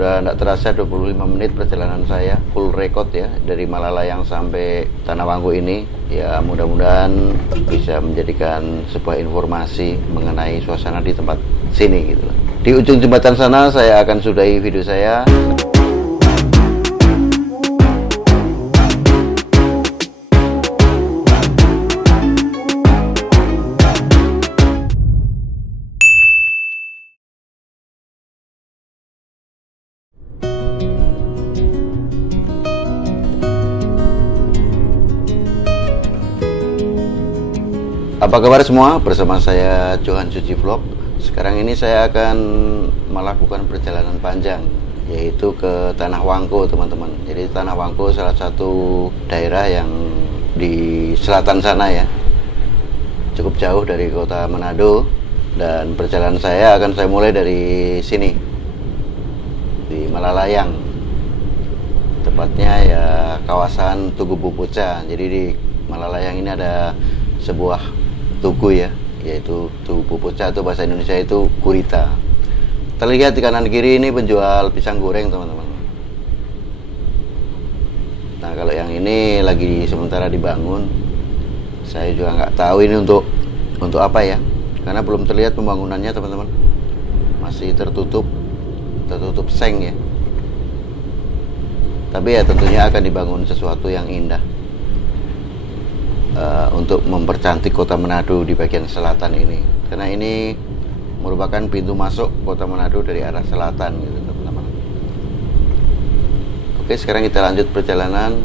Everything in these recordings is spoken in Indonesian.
sudah tidak terasa 25 menit perjalanan saya full record ya, dari Malalayang sampai Tanah Wangku ini. Ya mudah-mudahan bisa menjadikan sebuah informasi mengenai suasana di tempat sini gitu. Di ujung jembatan sana saya akan sudahi video saya. Apa kabar semua? Bersama saya Johan Suci Vlog. Sekarang ini saya akan melakukan perjalanan panjang, yaitu ke Tanah Wangku, teman-teman. Jadi Tanah Wangku salah satu daerah yang di selatan sana ya, cukup jauh dari kota Manado. Dan perjalanan saya akan saya mulai dari sini, di Malalayang, tepatnya ya kawasan Tugu Pupuca. Jadi di Malalayang ini ada sebuah tugu ya, yaitu Tugu Pupuca, atau bahasa Indonesia itu gurita. Terlihat di kanan kiri ini penjual pisang goreng, teman-teman. Nah kalau yang ini lagi sementara dibangun, saya juga nggak tahu ini untuk apa ya, karena belum terlihat pembangunannya, teman-teman. Masih tertutup seng ya. Tapi ya tentunya akan dibangun sesuatu yang indah untuk mempercantik kota Manado di bagian selatan ini, karena ini merupakan pintu masuk kota Manado dari arah selatan gitu, teman-teman. Oke, sekarang kita lanjut perjalanan.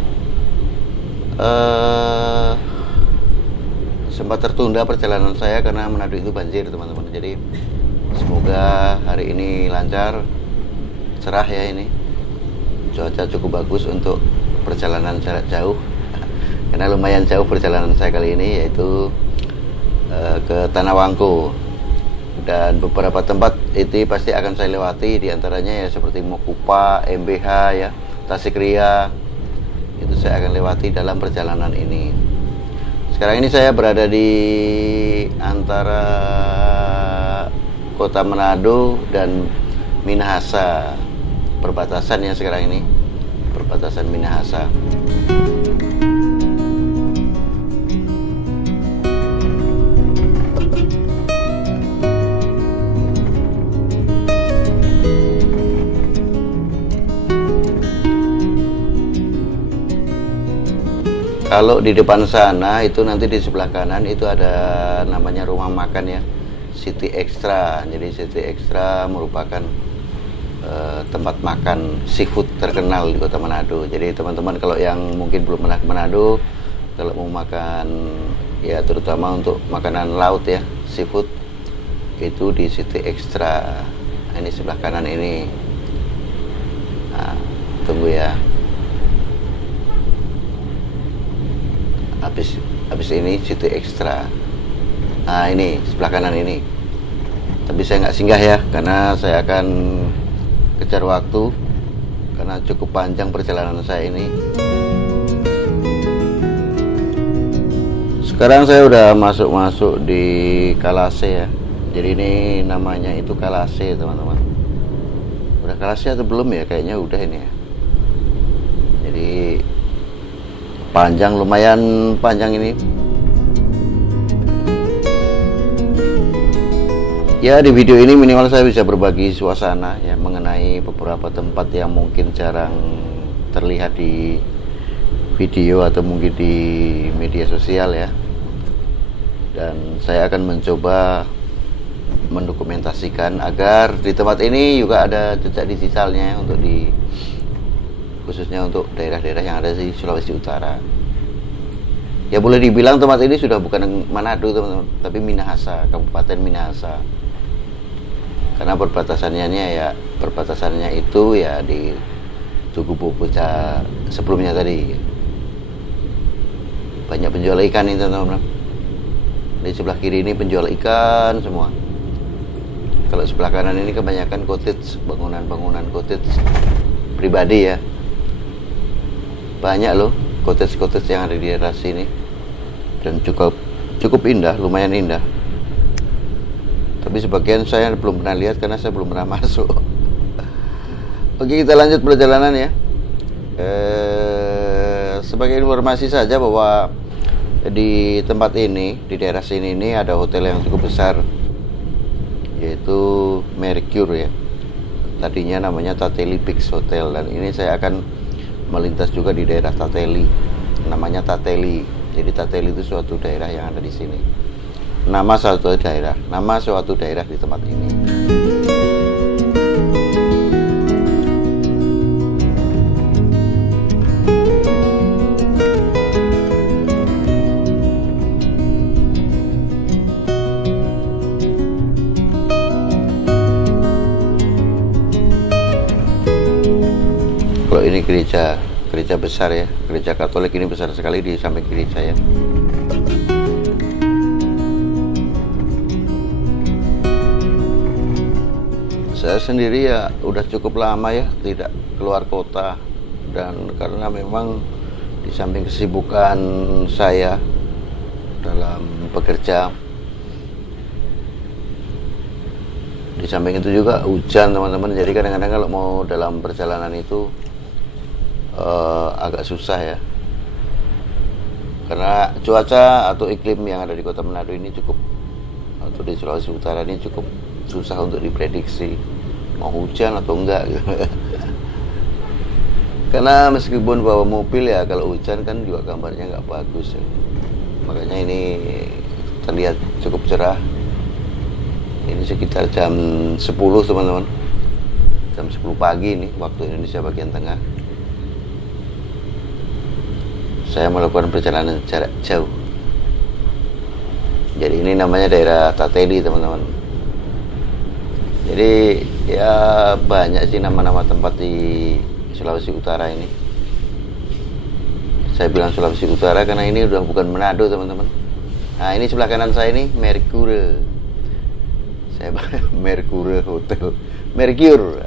Sempat tertunda perjalanan saya karena Manado itu banjir, teman-teman. Jadi semoga hari ini lancar, cerah ya, ini cuaca cukup bagus untuk perjalanan jarak jauh. Karena lumayan jauh perjalanan saya kali ini, yaitu ke Tanah Wangku. Dan beberapa tempat itu pasti akan saya lewati, diantaranya ya seperti Mokupa, MBH ya, Tasikria. Itu saya akan lewati dalam perjalanan ini. Sekarang ini saya berada di antara kota Manado dan Minahasa, perbatasan ya sekarang ini, perbatasan Minahasa. Kalau di depan sana itu nanti di sebelah kanan itu ada namanya rumah makan ya, City Extra. Jadi City Extra merupakan tempat makan seafood terkenal di kota Manado. Jadi teman-teman kalau yang mungkin belum pernah ke Manado, kalau mau makan ya terutama untuk makanan laut ya, seafood, itu di City Extra. Nah, ini sebelah kanan ini. Nah, tunggu ya. Habis ini City Extra. Nah ini sebelah kanan ini. Tapi saya nggak singgah ya, karena saya akan kejar waktu, karena cukup panjang perjalanan saya ini. Sekarang saya udah masuk di Kalase ya. Jadi ini namanya itu Kalase, teman-teman. Udah Kalase atau belum ya? Kayaknya udah ini ya. Jadi panjang, lumayan panjang ini. Ya di video ini minimal saya bisa berbagi suasana ya mengenai beberapa tempat yang mungkin jarang terlihat di video atau mungkin di media sosial ya. Dan saya akan mencoba mendokumentasikan agar di tempat ini juga ada jejak digitalnya untuk khususnya untuk daerah-daerah yang ada di Sulawesi Utara. Ya boleh dibilang tempat ini sudah bukan Manado, teman-teman, tapi Minahasa, Kabupaten Minahasa. Karena perbatasannya itu ya di Tugu Pupuca sebelumnya tadi. Banyak penjual ikan ini, teman-teman. Di sebelah kiri ini penjual ikan semua. Kalau sebelah kanan ini kebanyakan cottage, bangunan-bangunan cottage pribadi ya. Banyak loh cottage yang ada di daerah sini, dan cukup indah, lumayan indah. Tapi sebagian saya belum pernah lihat karena saya belum pernah masuk. Oke, kita lanjut perjalanan ya. Sebagai informasi saja bahwa di tempat ini, di daerah sini ini ada hotel yang cukup besar, yaitu Mercure ya. Tadinya namanya Tateli Beach Hotel, dan ini saya akan melintas juga di daerah Tateli. Namanya Tateli. Jadi Tateli itu suatu daerah yang ada di sini. Nama suatu daerah di tempat ini. Kalau ini gereja besar ya, gereja Katolik ini besar sekali di samping kiri saya. Saya sendiri ya udah cukup lama ya tidak keluar kota, dan karena memang di samping kesibukan saya dalam bekerja, di samping itu juga hujan teman-teman, jadi kadang-kadang kalau mau dalam perjalanan itu agak susah ya, karena cuaca atau iklim yang ada di kota Manado ini cukup, atau di Sulawesi Utara ini cukup susah untuk diprediksi mau hujan atau enggak gitu. Karena meskipun bawa mobil ya, kalau hujan kan juga gambarnya nggak bagus ya. Makanya ini terlihat cukup cerah. Ini sekitar jam 10 teman-teman, jam 10 pagi ini waktu Indonesia bagian tengah. Saya melakukan perjalanan jarak jauh. Jadi ini namanya daerah Tateli teman-teman. Jadi ya banyak sih nama-nama tempat di Sulawesi Utara ini. Saya bilang Sulawesi Utara karena ini udah bukan Manado teman-teman. Nah ini sebelah kanan saya ini Mercure. Saya Mercure Hotel, Mercure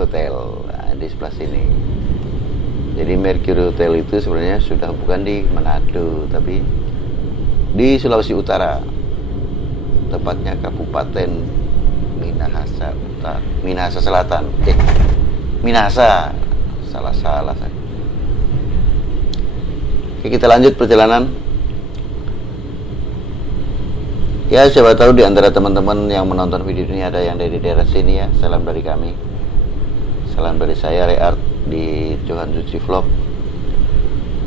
Hotel. Nah, di sebelah sini. Jadi Mercure Hotel itu sebenarnya sudah bukan di Manado, tapi di Sulawesi Utara, tepatnya Kabupaten Minahasa Selatan. Minahasa, salah saya. Oke, kita lanjut perjalanan. Ya, siapa tahu di antara teman-teman yang menonton video ini ada yang dari daerah sini ya. Salam dari kami. Salam dari saya Reart di Johan Suci Vlog,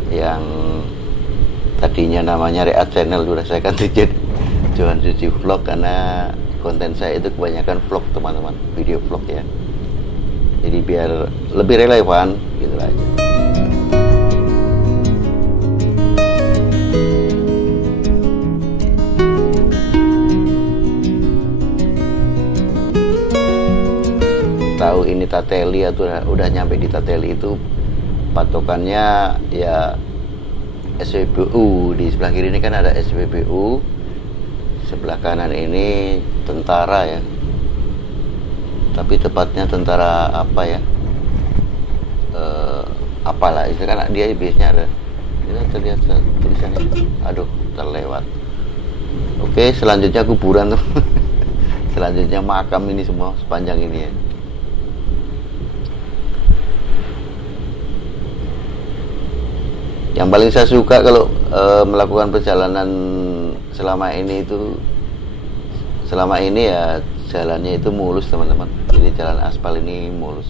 yang tadinya namanya Reart Channel, sudah saya ganti jadi Johan Suci Vlog karena konten saya itu kebanyakan vlog teman-teman, video vlog ya. Jadi biar lebih relevan gitu aja. Tahu ini Tateli atau udah nyampe di Tateli itu patokannya ya SPBU. Di sebelah kiri ini kan ada SPBU, sebelah kanan ini tentara ya, tapi tepatnya tentara apa ya, apalah itu kan dia biasanya ada. Kita terlihat tulisannya, aduh terlewat. Oke, selanjutnya kuburan tuh. Selanjutnya makam ini semua sepanjang ini ya. Yang paling saya suka kalau melakukan perjalanan selama ini ya, jalannya itu mulus teman-teman. Jadi jalan aspal ini mulus.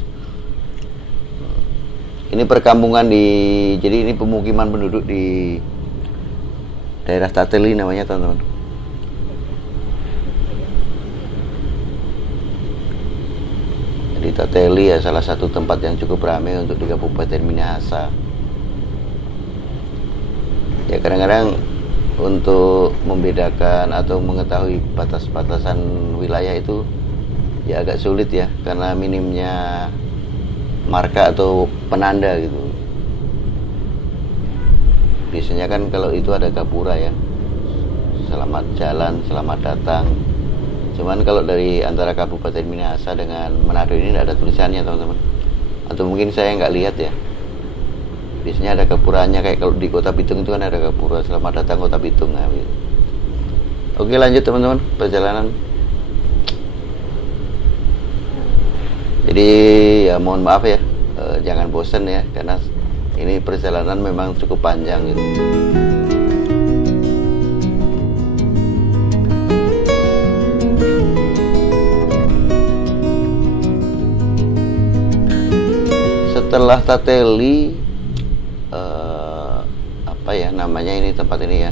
Ini perkampungan jadi ini pemukiman penduduk di daerah Tateli namanya teman-teman. Jadi Tateli ya salah satu tempat yang cukup ramai untuk di Kabupaten Minahasa. Ya kadang-kadang untuk membedakan atau mengetahui batas-batasan wilayah itu ya agak sulit ya, karena minimnya marka atau penanda gitu. Biasanya kan kalau itu ada gapura ya, selamat jalan, selamat datang. Cuman kalau dari antara Kabupaten Minahasa dengan Manado ini tidak ada tulisannya teman-teman, atau mungkin saya nggak lihat ya. Biasanya ada gapuranya, kayak kalau di Kota Bitung itu kan ada gapura, selamat datang Kota Bitung nah, gitu. Oke lanjut teman-teman perjalanan. Jadi ya mohon maaf ya, jangan bosan ya, karena ini perjalanan memang cukup panjang gitu. Setelah Tateli, apa ya namanya ini tempat ini ya,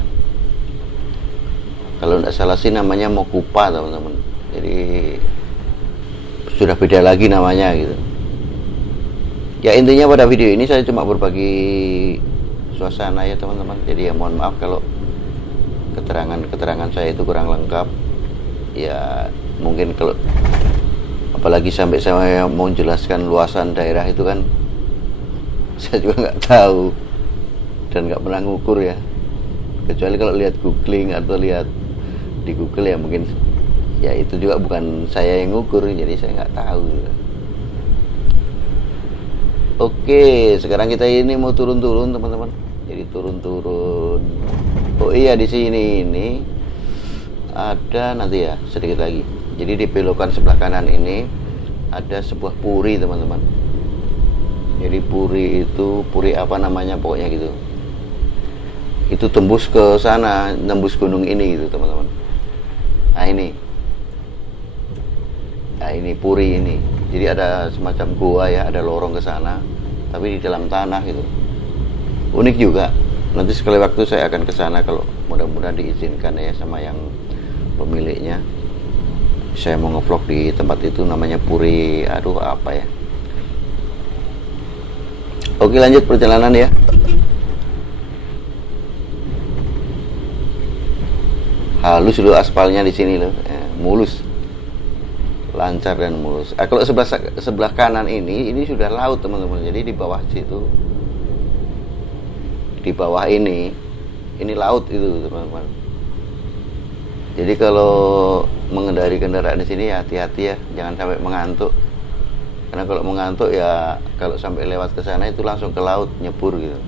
kalau tidak salah sih namanya Mokupa teman-teman. Jadi sudah beda lagi namanya gitu. Ya intinya pada video ini saya cuma berbagi suasana ya teman-teman. Jadi ya mohon maaf kalau keterangan saya itu kurang lengkap. Ya mungkin kalau apalagi sampai saya mau jelaskan luasan daerah itu kan saya juga nggak tahu dan nggak pernah ngukur ya, kecuali kalau lihat googling atau lihat di Google ya mungkin ya itu juga bukan saya yang ngukur, jadi saya nggak tahu gitu. Oke, sekarang kita ini mau turun-turun teman-teman. Jadi turun-turun. Oh iya, di sini ini ada nanti ya sedikit lagi. Jadi di belokan sebelah kanan ini ada sebuah puri teman-teman. Jadi puri itu puri apa namanya pokoknya gitu. Itu tembus ke sana, tembus gunung ini gitu teman-teman. Nah ini puri ini. Jadi ada semacam gua ya, ada lorong ke sana, tapi di dalam tanah gitu. Unik juga. Nanti sekali waktu saya akan ke sana kalau mudah-mudahan diizinkan ya sama yang pemiliknya. Saya mau ngevlog di tempat itu, namanya puri, aduh apa ya. Oke, lanjut perjalanan ya. Halus dulu aspalnya di sini loh, mulus, lancar dan mulus. Kalau sebelah kanan ini sudah laut teman-teman. Jadi di bawah situ, di bawah ini laut itu teman-teman. Jadi kalau mengendari kendaraan di sini ya hati-hati ya, jangan sampai mengantuk. Karena kalau mengantuk ya kalau sampai lewat ke sana itu langsung ke laut, nyebur gitu.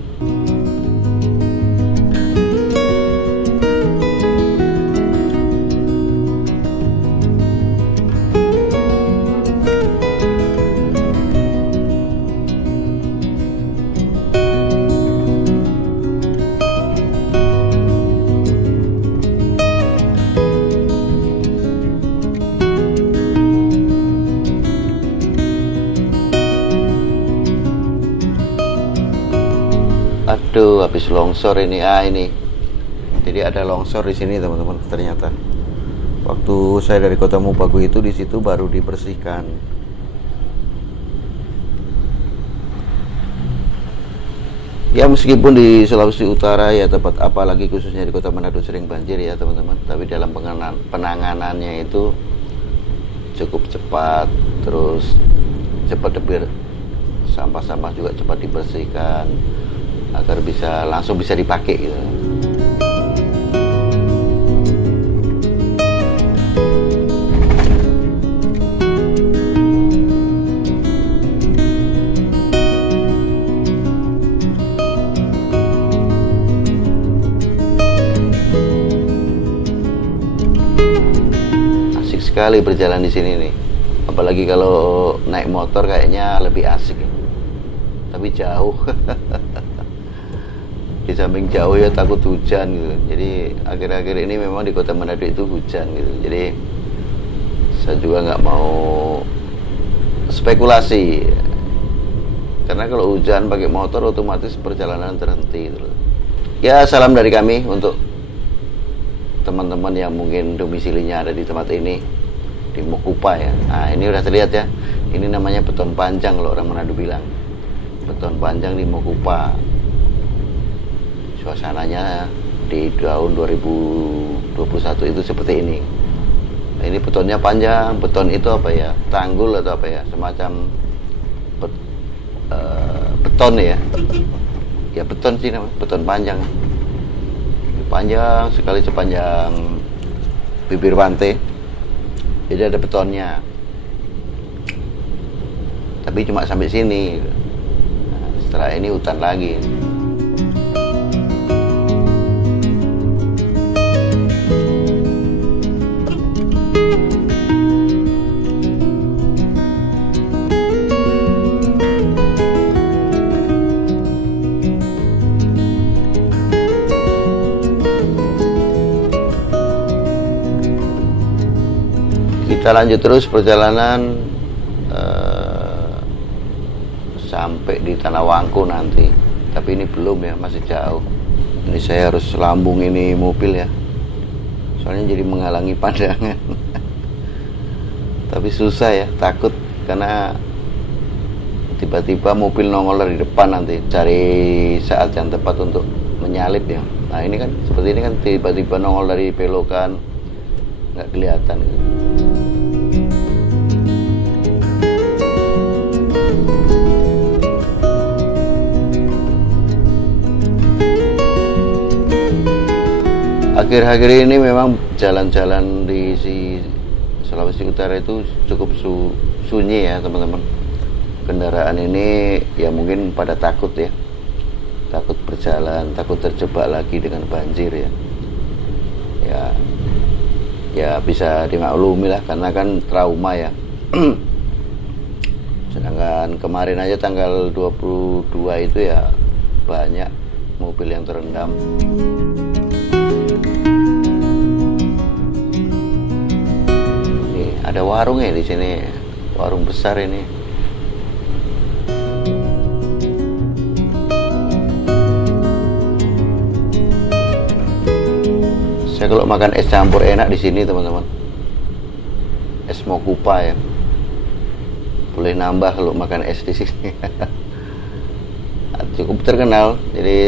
Aduh, habis longsor ini. Ini. Jadi ada longsor di sini teman-teman. Ternyata waktu saya dari Kota Mupaku itu di situ baru dibersihkan. Ya meskipun di Sulawesi Utara ya tempat apalagi khususnya di Kota Manado sering banjir ya teman-teman. Tapi dalam penanganannya itu cukup cepat, terus cepat debir, sampah-sampah juga cepat dibersihkan agar langsung bisa dipakai gitu. Asik sekali berjalan di sini nih. Apalagi kalau naik motor kayaknya lebih asik ya. Tapi jauh. Di samping jauh ya takut hujan gitu. Jadi akhir-akhir ini memang di Kota Manado itu hujan gitu. Jadi saya juga nggak mau spekulasi, karena kalau hujan pakai motor otomatis perjalanan terhenti gitu. Ya salam dari kami untuk teman-teman yang mungkin domisilinya ada di tempat ini, di Mokupa ya. Nah ini udah terlihat ya, ini namanya beton panjang kalau orang Manado bilang, beton panjang di Mokupa. Suasananya di tahun 2021 itu seperti ini. Nah, ini betonnya panjang. Beton itu apa ya, tanggul atau apa ya, semacam beton ya. Ya beton sih namanya, beton panjang. Panjang sekali, sepanjang bibir pantai. Jadi ada betonnya. Tapi cuma sampai sini. Nah, setelah ini hutan lagi. Kita lanjut terus perjalanan sampai di Tanah Wangko nanti. Tapi ini belum ya, masih jauh. Ini saya harus lambung ini mobil ya, soalnya jadi menghalangi pandangan. Tapi susah ya, takut karena tiba-tiba mobil nongol dari depan, nanti cari saat yang tepat untuk menyalip ya. Nah ini kan seperti ini kan, tiba-tiba nongol dari belokan, nggak kelihatan gitu. Akhir-akhir ini memang jalan-jalan di Sulawesi Utara itu cukup sunyi ya teman-teman. Kendaraan ini ya mungkin pada takut ya, takut berjalan, takut terjebak lagi dengan banjir ya. Ya bisa dimaklumi lah, karena kan trauma ya. Sedangkan kemarin aja tanggal 22 itu ya banyak mobil yang terendam. Ada warung ya di sini, warung besar ini. Saya kalau makan es campur enak di sini teman-teman. Es Mokupa ya. Boleh nambah kalau makan es di sini. Cukup terkenal. Jadi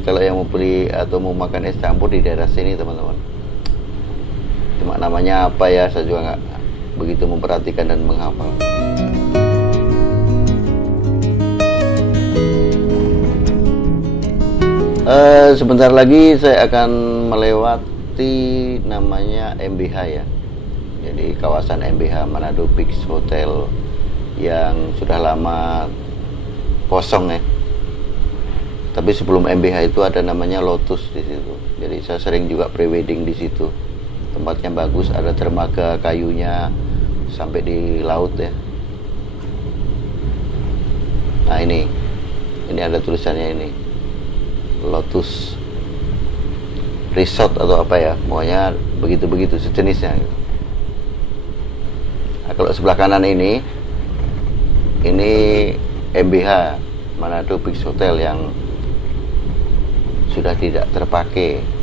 kalau yang mau beli atau mau makan es campur di daerah sini teman-teman. Cuma namanya apa ya, saya juga nggak begitu memperhatikan dan menghafal. Sebentar lagi saya akan melewati namanya MBH ya. Jadi kawasan MBH, Manado Beach Hotel, yang sudah lama kosong ya. Tapi sebelum MBH itu ada namanya Lotus di situ. Jadi saya sering juga prewedding di situ. Tempatnya bagus, ada dermaga kayunya sampai di laut ya. Nah ini ada tulisannya ini, Lotus Resort atau apa ya, pokoknya begitu sejenisnya. Nah, kalau sebelah kanan ini MBH, Manado Beach Hotel, yang sudah tidak terpakai.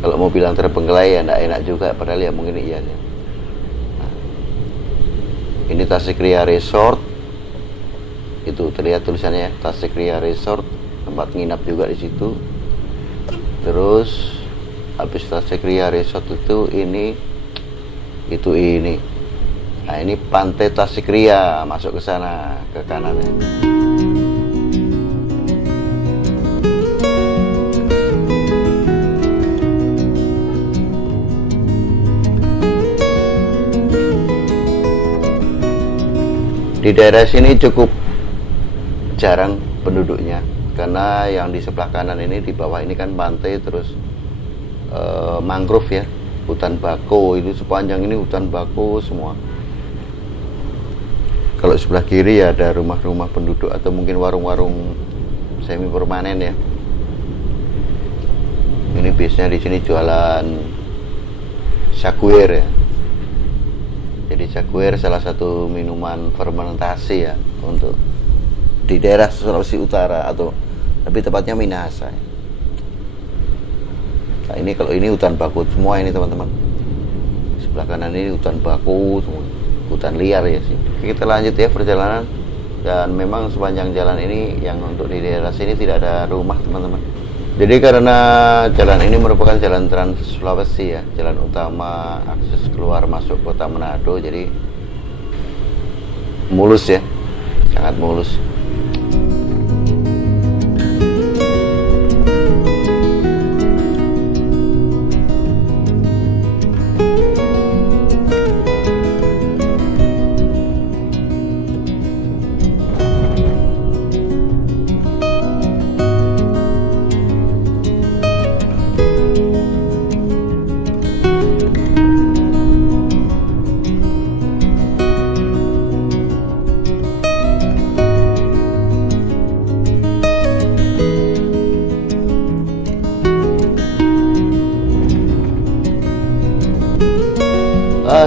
Kalau mau bilang terbengkelai ya enggak enak juga, padahal ya mungkin iya sih. Nah, ini Tasikria Resort. Itu terlihat tulisannya Tasikria Resort, tempat nginap juga di situ. Terus habis Tasikria Resort itu ini. Nah, ini Pantai Tasikria, masuk ke sana ke kanannya. Di daerah sini cukup jarang penduduknya, karena yang di sebelah kanan ini, di bawah ini kan pantai, terus mangrove ya, hutan bako. Itu sepanjang ini hutan bako semua. Kalau sebelah kiri ya ada rumah-rumah penduduk atau mungkin warung-warung semi permanen ya. Ini biasanya di sini jualan saguer ya. Jadi saguer salah satu minuman fermentasi ya untuk di daerah Sulawesi Utara, atau tapi tepatnya Minahasa. Nah ini kalau ini hutan baku semua ini teman-teman. Sebelah kanan ini hutan baku semua, hutan liar ya sih. Kita lanjut ya perjalanan, dan memang sepanjang jalan ini yang untuk di daerah sini tidak ada rumah teman-teman. Jadi karena jalan ini merupakan jalan Trans Sulawesi ya, jalan utama akses keluar masuk kota Manado, jadi mulus ya, sangat mulus.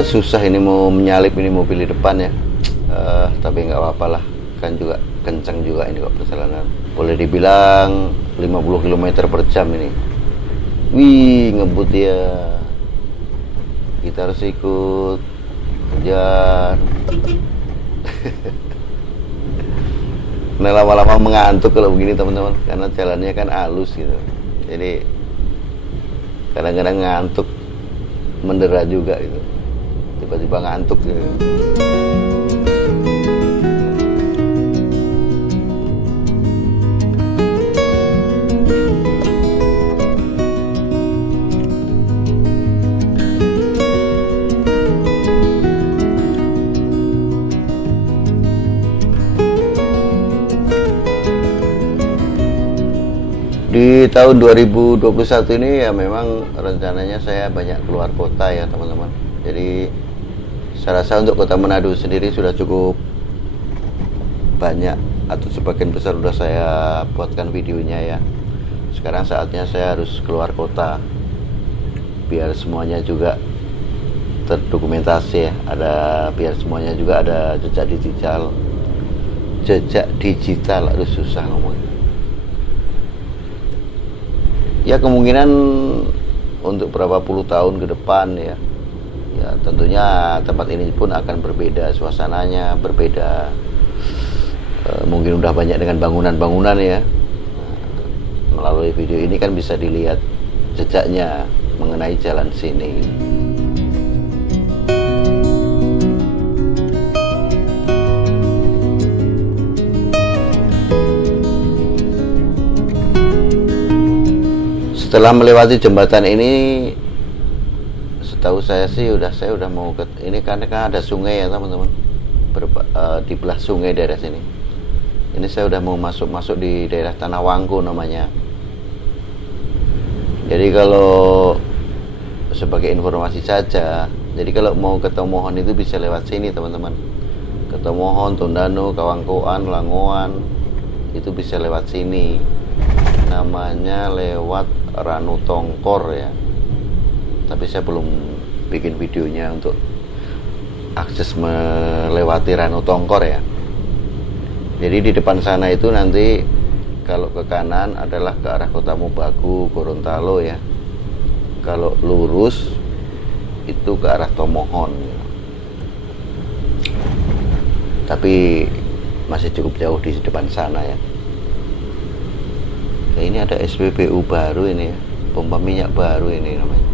susah ini mau menyalip ini mobil di depan ya. Tapi nggak apa-apa lah, kan juga kencang juga ini kok perjalanan. Boleh dibilang 50 km per jam ini. Wih, ngebut ya. Kita harus ikut kejar. Nah, lama-lama mengantuk kalau begini teman-teman, karena jalannya kan halus gitu. Jadi kadang-kadang ngantuk, mendera juga gitu. Tiba-tiba ngantuk gitu. Di tahun 2021 ini ya memang rencananya saya banyak keluar kota ya teman-teman. Jadi saya rasa untuk kota Manado sendiri sudah cukup banyak atau sebagian besar sudah saya buatkan videonya ya. Sekarang saatnya saya harus keluar kota biar semuanya juga terdokumentasi ya. Biar semuanya juga ada jejak digital. Aduh susah ngomongnya. Ya kemungkinan untuk berapa puluh tahun ke depan ya tentunya tempat ini pun akan berbeda, suasananya berbeda. Mungkin udah banyak dengan bangunan-bangunan ya. Melalui video ini kan bisa dilihat jejaknya mengenai jalan sini. Setelah melewati jembatan ini, setahu saya sih saya udah mau ke ini, karena kan ada sungai ya teman-teman, di belah sungai daerah sini. Ini saya udah mau masuk di daerah Tanah Wangko namanya. Jadi kalau sebagai informasi saja, jadi kalau mau ke Tomohon itu bisa lewat sini teman-teman. Ke Tomohon, Tondano, Kawangkoan, Langoan itu bisa lewat sini. Namanya lewat Ranu Tongkor ya, tapi saya belum bikin videonya untuk akses melewati Ranu Tongkor ya. Jadi di depan sana itu nanti kalau ke kanan adalah ke arah Kota Mobagu, Gorontalo ya. Kalau lurus itu ke arah Tomohon ya. Tapi masih cukup jauh di depan sana ya. Nah, ini ada SPBU baru ini ya, pompa minyak baru ini namanya.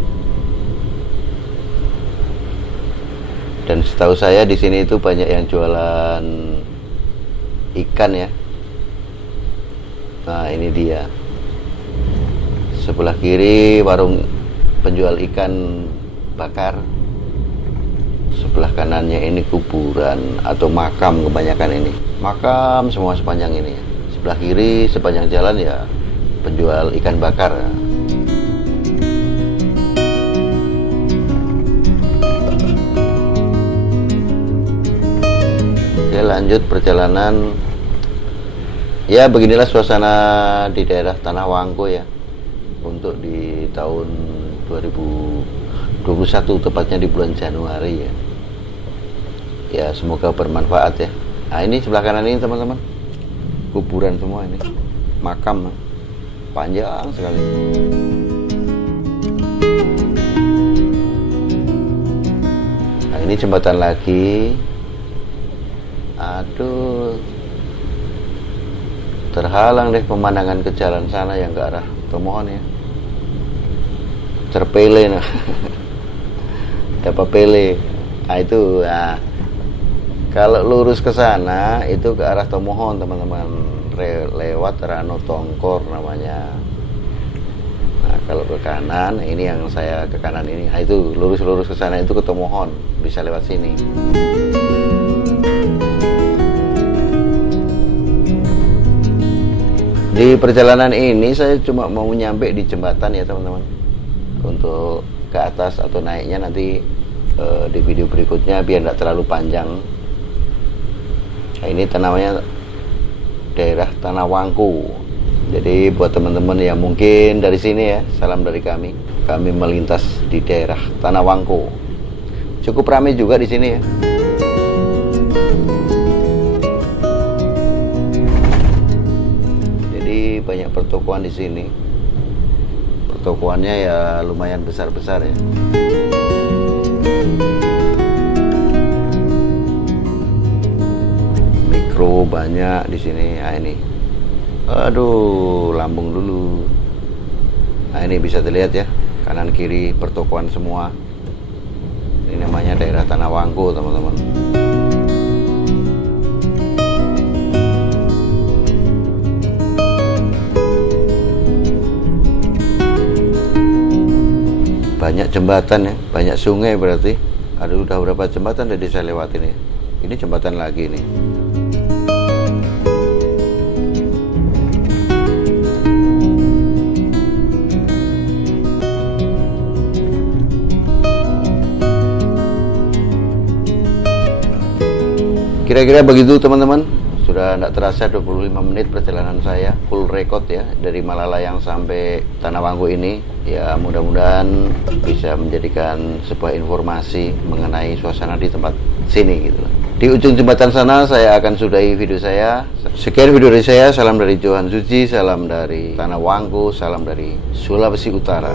Dan setahu saya di sini itu banyak yang jualan ikan ya. Nah ini dia. Sebelah kiri warung penjual ikan bakar. Sebelah kanannya ini kuburan atau makam, kebanyakan ini makam semua sepanjang ini ya. Sebelah kiri sepanjang jalan ya penjual ikan bakar. Oke, lanjut perjalanan. Ya beginilah suasana di daerah Tanah Wangko ya untuk di tahun 2021, tepatnya di bulan Januari ya. Ya semoga bermanfaat ya. Nah ini sebelah kanan ini teman-teman, kuburan semua ini, makam panjang sekali. Nah ini jembatan lagi. Aduh, terhalang deh pemandangan ke jalan sana yang ke arah Tomohon ya. Terpele nah. Dapat pele. Nah itu ya. Kalau lurus ke sana itu ke arah Tomohon teman-teman, lewat Ranu Tongkor namanya. Nah kalau ke kanan ini yang saya ke kanan ini, nah itu lurus ke sana itu ke Tomohon, bisa lewat sini. Di perjalanan ini saya cuma mau nyampe di jembatan ya teman-teman. Untuk ke atas atau naiknya nanti di video berikutnya biar tidak terlalu panjang. Nah, ini namanya daerah Tanah Wangko. Jadi buat teman-teman yang mungkin dari sini ya, salam dari kami. Kami melintas di daerah Tanah Wangko. Cukup ramai juga di sini ya. Jadi banyak pertokoan di sini. Pertokoannya ya lumayan besar-besar ya. Mikro banyak di sini. Nah ini, aduh, lambung dulu. Nah ini bisa dilihat ya, kanan kiri pertokoan semua. Ini namanya daerah Tanah Wangko, teman-teman. Banyak jembatan ya, banyak sungai berarti. Ada udah berapa jembatan tadi saya lewatin ya. Ini jembatan lagi nih. Kira-kira begitu teman-teman. Sudah tidak terasa 25 menit perjalanan saya, full record ya, dari Malalayang sampai Tanah Wangko ini. Ya mudah-mudahan bisa menjadikan sebuah informasi mengenai suasana di tempat sini gitu loh. Di ujung jembatan sana saya akan sudahi video saya. Sekian video dari saya, salam dari Johan Suci, salam dari Tanah Wangko, salam dari Sulawesi Utara.